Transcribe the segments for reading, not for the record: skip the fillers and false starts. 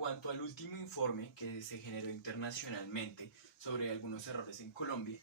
cuanto al último informe que se generó internacionalmente sobre algunos errores en Colombia,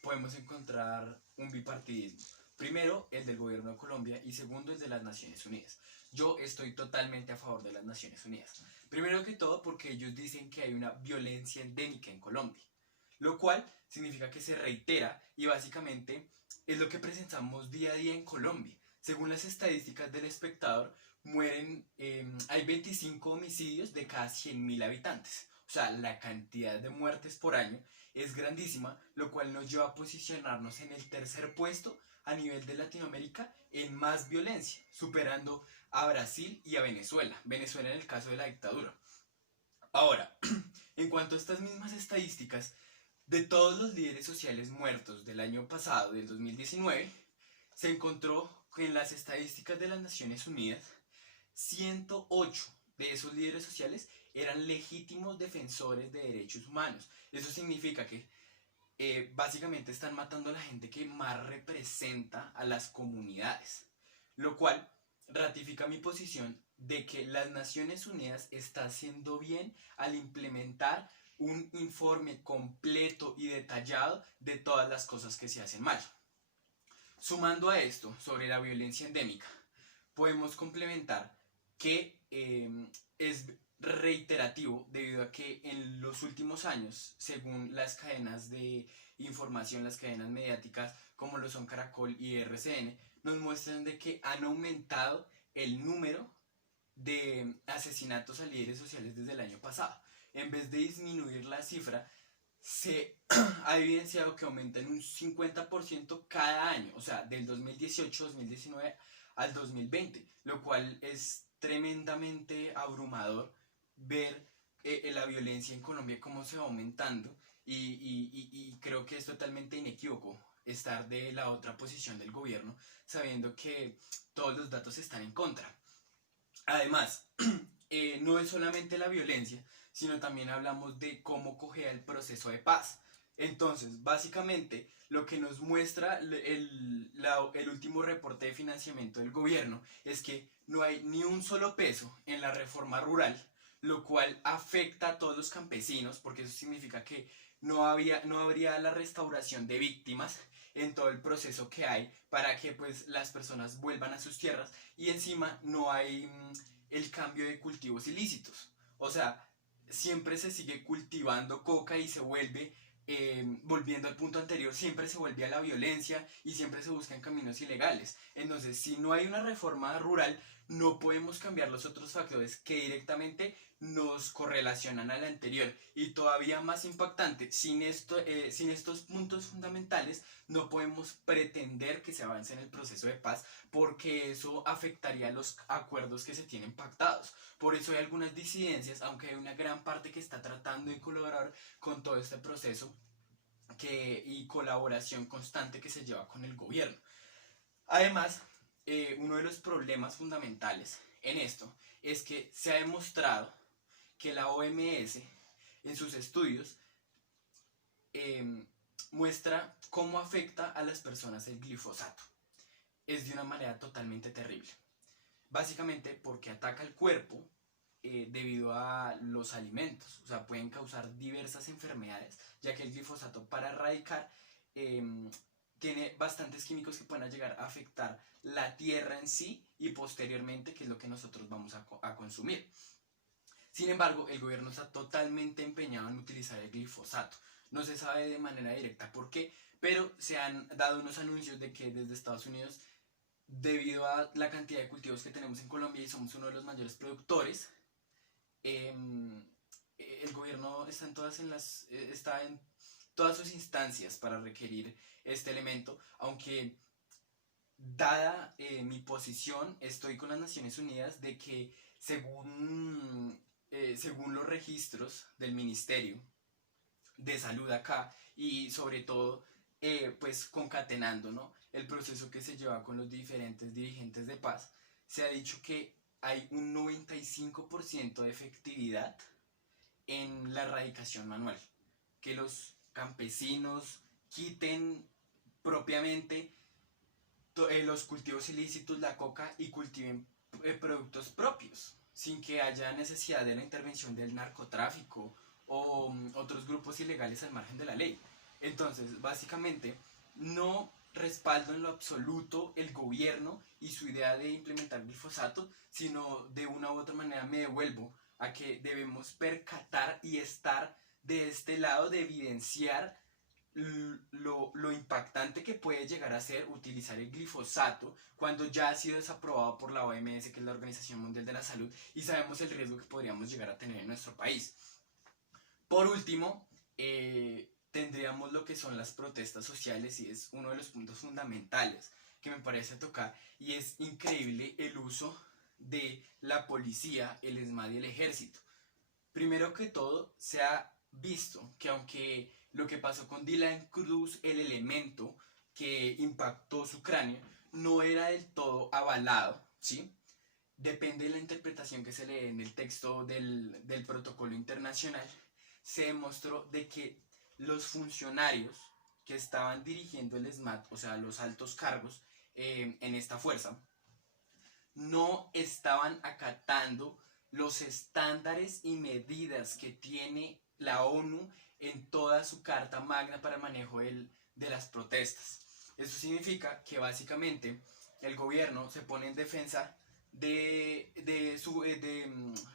podemos encontrar un bipartidismo. Primero, el del gobierno de Colombia y segundo, el de las Naciones Unidas. Yo estoy totalmente a favor de las Naciones Unidas. Primero que todo porque ellos dicen que hay una violencia endémica en Colombia, lo cual significa que se reitera y básicamente es lo que presentamos día a día en Colombia. Según las estadísticas del Espectador, hay 25 homicidios de cada 100.000 habitantes. O sea, la cantidad de muertes por año es grandísima, lo cual nos lleva a posicionarnos en el tercer puesto a nivel de Latinoamérica en más violencia, superando a Brasil y a Venezuela. Venezuela en el caso de la dictadura. Ahora, en cuanto a estas mismas estadísticas, de todos los líderes sociales muertos del año pasado, del 2019, se encontró que en las estadísticas de las Naciones Unidas, 108 de esos líderes sociales eran legítimos defensores de derechos humanos. Eso significa que básicamente están matando a la gente que más representa a las comunidades, lo cual ratifica mi posición de que las Naciones Unidas está haciendo bien al implementar un informe completo y detallado de todas las cosas que se hacen mal. Sumando a esto, sobre la violencia endémica, podemos complementar que es reiterativo debido a que en los últimos años, según las cadenas de información, las cadenas mediáticas como lo son Caracol y RCN, nos muestran de que han aumentado el número de asesinatos a líderes sociales desde el año pasado. En vez de disminuir la cifra, se ha evidenciado que aumenta en un 50% cada año, o sea, del 2018, 2019 al 2020, lo cual es tremendamente abrumador ver la violencia en Colombia cómo se va aumentando y creo que es totalmente inequívoco estar de la otra posición del gobierno sabiendo que todos los datos están en contra. Además, no es solamente la violencia, sino también hablamos de cómo cogea el proceso de paz. Entonces, básicamente, lo que nos muestra el último reporte de financiamiento del gobierno es que no hay ni un solo peso en la reforma rural, lo cual afecta a todos los campesinos, porque eso significa que no habría la restauración de víctimas en todo el proceso que hay para que pues las personas vuelvan a sus tierras y encima no hay el cambio de cultivos ilícitos. O sea, siempre se sigue cultivando coca y se vuelve, volviendo al punto anterior, siempre se vuelve a la violencia y siempre se buscan caminos ilegales. Entonces, si no hay una reforma rural, no podemos cambiar los otros factores que directamente nos correlacionan a la anterior. Y todavía más impactante, sin estos puntos fundamentales, no podemos pretender que se avance en el proceso de paz porque eso afectaría los acuerdos que se tienen pactados. Por eso hay algunas disidencias, aunque hay una gran parte que está tratando de colaborar con todo este proceso y colaboración constante que se lleva con el gobierno. Además, uno de los problemas fundamentales en esto es que se ha demostrado que la OMS en sus estudios muestra cómo afecta a las personas el glifosato. Es de una manera totalmente terrible. Básicamente porque ataca el cuerpo debido a los alimentos. O sea, pueden causar diversas enfermedades, ya que el glifosato para erradicar tiene bastantes químicos que pueden llegar a afectar la tierra en sí y posteriormente, que es lo que nosotros vamos a consumir. Sin embargo, el gobierno está totalmente empeñado en utilizar el glifosato. No se sabe de manera directa por qué, pero se han dado unos anuncios de que desde Estados Unidos, debido a la cantidad de cultivos que tenemos en Colombia y somos uno de los mayores productores, el gobierno está en todas sus instancias para requerir este elemento, aunque dada mi posición, estoy con las Naciones Unidas de que según los registros del Ministerio de Salud acá y sobre todo pues concatenando, ¿no?, el proceso que se lleva con los diferentes dirigentes de paz, se ha dicho que hay un 95% de efectividad en la erradicación manual, que los campesinos quiten propiamente los cultivos ilícitos, la coca y cultiven productos propios. sin que haya necesidad de la intervención del narcotráfico o otros grupos ilegales al margen de la ley. Entonces, básicamente, no respaldo en lo absoluto el gobierno y su idea de implementar glifosato, sino de una u otra manera me devuelvo a que debemos percatar y estar de este lado de evidenciar lo impactante que puede llegar a ser utilizar el glifosato cuando ya ha sido desaprobado por la OMS, que es la Organización Mundial de la Salud, y sabemos el riesgo que podríamos llegar a tener en nuestro país. Por último, tendríamos lo que son las protestas sociales, y es uno de los puntos fundamentales que me parece tocar, y es increíble el uso de la policía, el ESMAD y el ejército. Primero que todo, se ha visto que aunque lo que pasó con Dylan Cruz, el elemento que impactó su cráneo, no era del todo avalado, ¿sí? Depende de la interpretación que se lee en el texto del protocolo internacional, se demostró de que los funcionarios que estaban dirigiendo el SMAT, o sea, los altos cargos en esta fuerza, no estaban acatando los estándares y medidas que tiene la ONU en toda su carta magna para el manejo de las protestas. Eso significa que básicamente el gobierno se pone en defensa de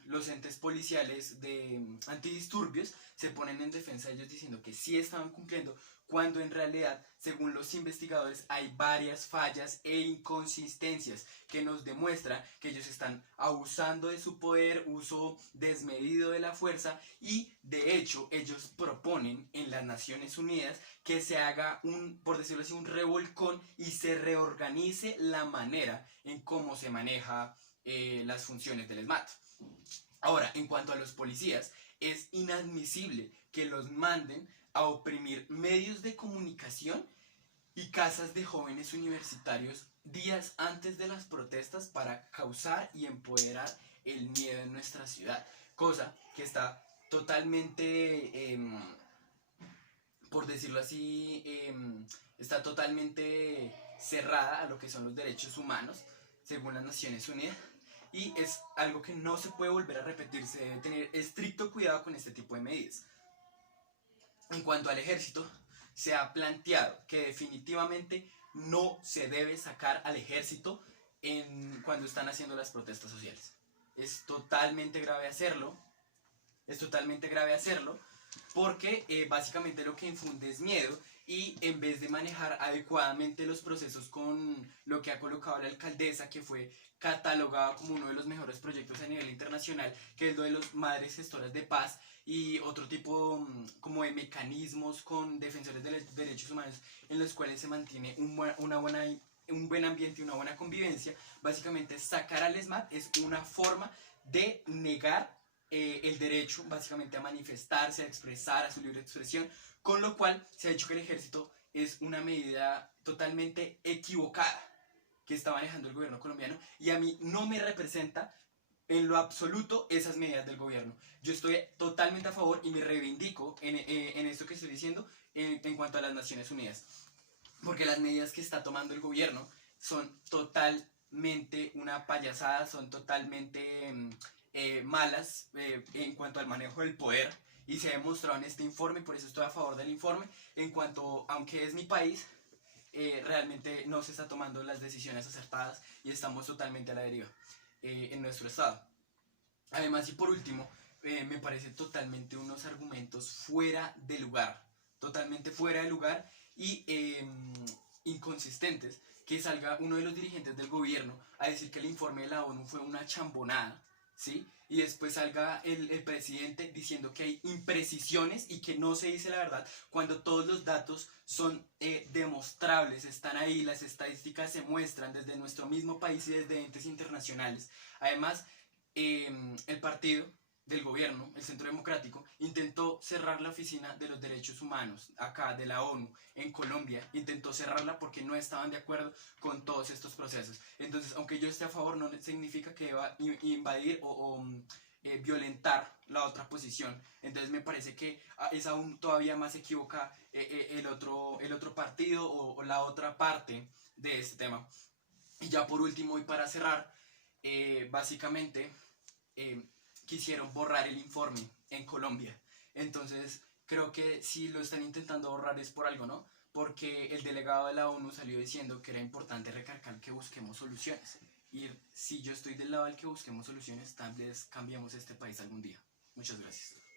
los entes policiales de antidisturbios, se ponen en defensa de ellos diciendo que sí estaban cumpliendo, cuando en realidad, según los investigadores, hay varias fallas e inconsistencias que nos demuestran que ellos están abusando de su poder, uso desmedido de la fuerza, y de hecho ellos proponen en las Naciones Unidas que se haga por decirlo así, un revolcón y se reorganice la manera en cómo se maneja las funciones del SMAT. Ahora, en cuanto a los policías, es inadmisible que los manden a oprimir medios de comunicación y casas de jóvenes universitarios días antes de las protestas para causar y empoderar el miedo en nuestra ciudad, cosa que está totalmente, por decirlo así, está totalmente cerrada a lo que son los derechos humanos, según las Naciones Unidas, y es algo que no se puede volver a repetir, se debe tener estricto cuidado con este tipo de medidas. En cuanto al ejército, se ha planteado que definitivamente no se debe sacar al ejército cuando están haciendo las protestas sociales. Es totalmente grave hacerlo, porque básicamente lo que infunde es miedo, y en vez de manejar adecuadamente los procesos con lo que ha colocado la alcaldesa, que fue catalogado como uno de los mejores proyectos a nivel internacional, que es lo de los madres gestoras de paz y otro tipo como de mecanismos con defensores de los derechos humanos en los cuales se mantiene un buen ambiente y una buena convivencia. Básicamente sacar al SMAT es una forma de negar el derecho básicamente a manifestarse, a expresar, a su libre expresión, con lo cual se ha dicho que el ejército es una medida totalmente equivocada que está manejando el gobierno colombiano, y a mí no me representa en lo absoluto esas medidas del gobierno. Yo estoy totalmente a favor y me reivindico en esto que estoy diciendo en cuanto a las Naciones Unidas, porque las medidas que está tomando el gobierno son totalmente una payasada, son totalmente malas en cuanto al manejo del poder, y se ha demostrado en este informe, por eso estoy a favor del informe. En cuanto, aunque es mi país, realmente no se está tomando las decisiones acertadas y estamos totalmente a la deriva en nuestro estado. Además, y por último, me parece totalmente unos argumentos fuera de lugar, totalmente fuera de lugar y inconsistentes, que salga uno de los dirigentes del gobierno a decir que el informe de la ONU fue una chambonada, ¿sí? Y después salga el presidente diciendo que hay imprecisiones y que no se dice la verdad, cuando todos los datos son demostrables, están ahí, las estadísticas se muestran desde nuestro mismo país y desde entes internacionales. Además, el partido del gobierno, el Centro Democrático, intentó cerrar la oficina de los derechos humanos acá de la ONU en Colombia, intentó cerrarla porque no estaban de acuerdo con todos estos procesos. Entonces, aunque yo esté a favor, no significa que va a invadir o violentar la otra posición. Entonces me parece que es aún todavía más equivocada el otro partido o la otra parte de este tema. Y ya por último y para cerrar, básicamente quisieron borrar el informe en Colombia. Entonces, creo que si lo están intentando borrar es por algo, ¿no? Porque el delegado de la ONU salió diciendo que era importante recalcar que busquemos soluciones. Y si yo estoy del lado del que busquemos soluciones, tal vez cambiemos este país algún día. Muchas gracias.